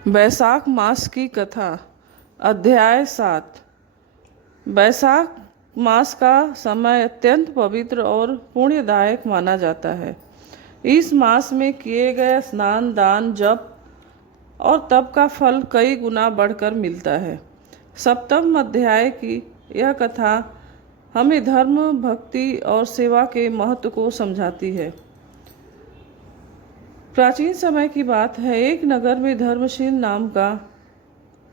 बैसाख मास की कथा। अध्याय 7। बैसाख मास का समय अत्यंत पवित्र और पुण्यदायक माना जाता है। इस मास में किए गए स्नान, दान, जप और तप का फल कई गुना बढ़कर मिलता है। सप्तम अध्याय की यह कथा हमें धर्म, भक्ति और सेवा के महत्व को समझाती है। प्राचीन समय की बात है, एक नगर में धर्मशील नाम का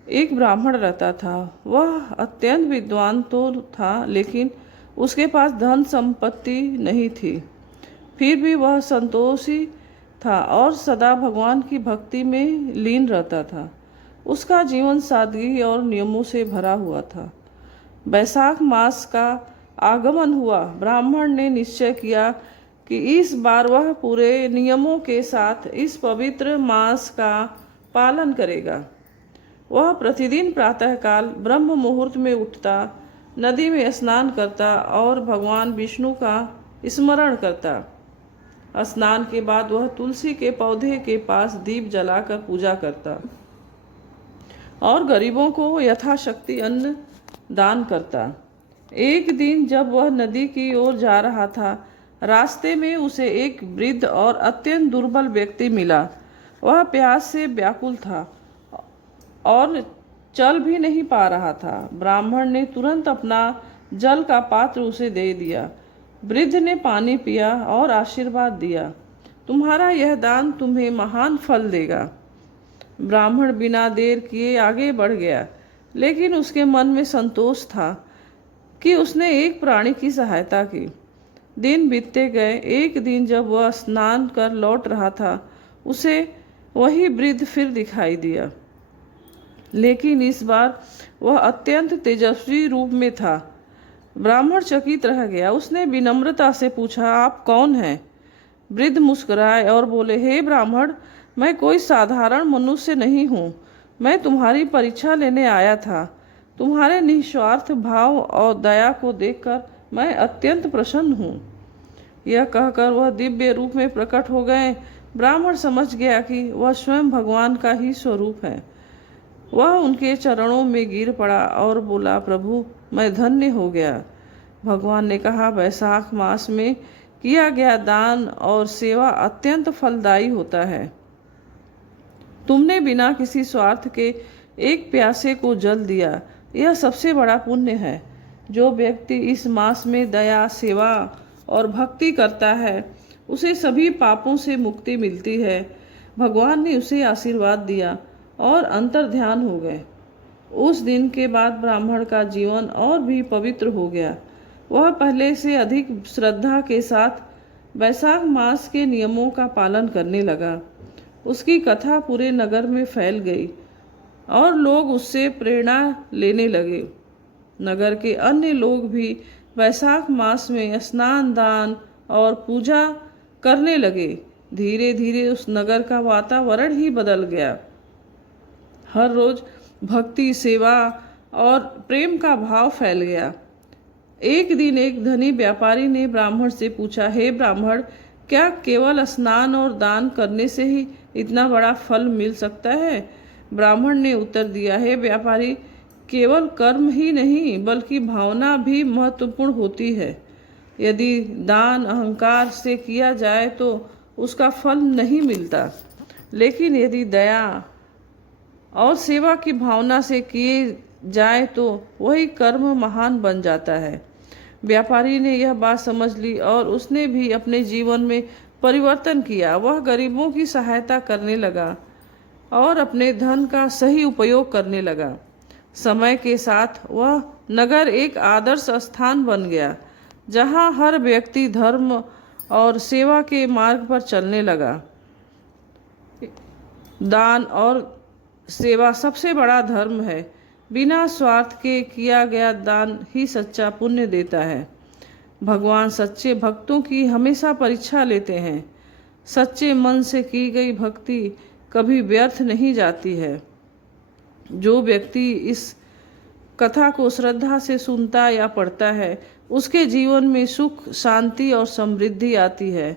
एक ब्राह्मण रहता था। वह अत्यंत विद्वान तो था, लेकिन उसके पास धन संपत्ति नहीं थी। फिर भी वह संतोषी था और सदा भगवान की भक्ति में लीन रहता था। उसका जीवन सादगी और नियमों से भरा हुआ था। बैसाख मास का आगमन हुआ। ब्राह्मण ने निश्चय किया कि इस बार वह पूरे नियमों के साथ इस पवित्र मास का पालन करेगा। वह प्रतिदिन प्रातःकाल ब्रह्म मुहूर्त में उठता, नदी में स्नान करता और भगवान विष्णु का स्मरण करता। स्नान के बाद वह तुलसी के पौधे के पास दीप जलाकर पूजा करता और गरीबों को यथाशक्ति अन्न दान करता। एक दिन जब वह नदी की ओर जा रहा था, रास्ते में उसे एक वृद्ध और अत्यंत दुर्बल व्यक्ति मिला। वह प्यास से व्याकुल था और चल भी नहीं पा रहा था। ब्राह्मण ने तुरंत अपना जल का पात्र उसे दे दिया। वृद्ध ने पानी पिया और आशीर्वाद दिया, तुम्हारा यह दान तुम्हें महान फल देगा। ब्राह्मण बिना देर किए आगे बढ़ गया, लेकिन उसके मन में संतोष था कि उसने एक प्राणी की सहायता की। दिन बीतते गए। एक दिन जब वह स्नान कर लौट रहा था, उसे वही वृद्ध फिर दिखाई दिया, लेकिन इस बार वह अत्यंत तेजस्वी रूप में था। ब्राह्मण चकित रह गया। उसने विनम्रता से पूछा, आप कौन हैं? वृद्ध मुस्कुराए और बोले, हे ब्राह्मण, मैं कोई साधारण मनुष्य नहीं हूँ। मैं तुम्हारी परीक्षा लेने आया था। तुम्हारे निस्वार्थ भाव और दया को देखकर मैं अत्यंत प्रसन्न हूँ। यह कहकर वह दिव्य रूप में प्रकट हो गए। ब्राह्मण समझ गया कि वह स्वयं भगवान का ही स्वरूप है। वह उनके चरणों में गिर पड़ा और बोला, प्रभु, मैं धन्य हो गया। भगवान ने कहा, बैसाख मास में किया गया दान और सेवा अत्यंत फलदायी होता है। तुमने बिना किसी स्वार्थ के एक प्यासे को जल दिया, यह सबसे बड़ा पुण्य है। जो व्यक्ति इस मास में दया, सेवा और भक्ति करता है, उसे सभी पापों से मुक्ति मिलती है। भगवान ने उसे आशीर्वाद दिया और अंतर्ध्यान हो गए। उस दिन के बाद ब्राह्मण का जीवन और भी पवित्र हो गया। वह पहले से अधिक श्रद्धा के साथ बैसाख मास के नियमों का पालन करने लगा। उसकी कथा पूरे नगर में फैल गई और लोग उससे प्रेरणा लेने लगे। नगर के अन्य लोग भी बैसाख मास में स्नान, दान और पूजा करने लगे। धीरे धीरे उस नगर का वातावरण ही बदल गया। हर रोज भक्ति, सेवा और प्रेम का भाव फैल गया। एक दिन एक धनी व्यापारी ने ब्राह्मण से पूछा, हे ब्राह्मण, क्या केवल स्नान और दान करने से ही इतना बड़ा फल मिल सकता है? ब्राह्मण ने उत्तर दिया, हे व्यापारी, केवल कर्म ही नहीं बल्कि भावना भी महत्वपूर्ण होती है। यदि दान अहंकार से किया जाए तो उसका फल नहीं मिलता, लेकिन यदि दया और सेवा की भावना से किए जाए तो वही कर्म महान बन जाता है। व्यापारी ने यह बात समझ ली और उसने भी अपने जीवन में परिवर्तन किया। वह गरीबों की सहायता करने लगा और अपने धन का सही उपयोग करने लगा। समय के साथ वह नगर एक आदर्श स्थान बन गया, जहाँ हर व्यक्ति धर्म और सेवा के मार्ग पर चलने लगा। दान और सेवा सबसे बड़ा धर्म है। बिना स्वार्थ के किया गया दान ही सच्चा पुण्य देता है। भगवान सच्चे भक्तों की हमेशा परीक्षा लेते हैं। सच्चे मन से की गई भक्ति कभी व्यर्थ नहीं जाती है। जो व्यक्ति इस कथा को श्रद्धा से सुनता या पढ़ता है, उसके जीवन में सुख, शांति और समृद्धि आती है।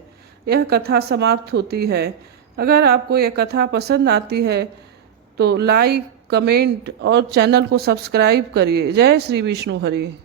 यह कथा समाप्त होती है। अगर आपको यह कथा पसंद आती है तो लाइक, कमेंट और चैनल को सब्सक्राइब करिए। जय श्री विष्णु हरि।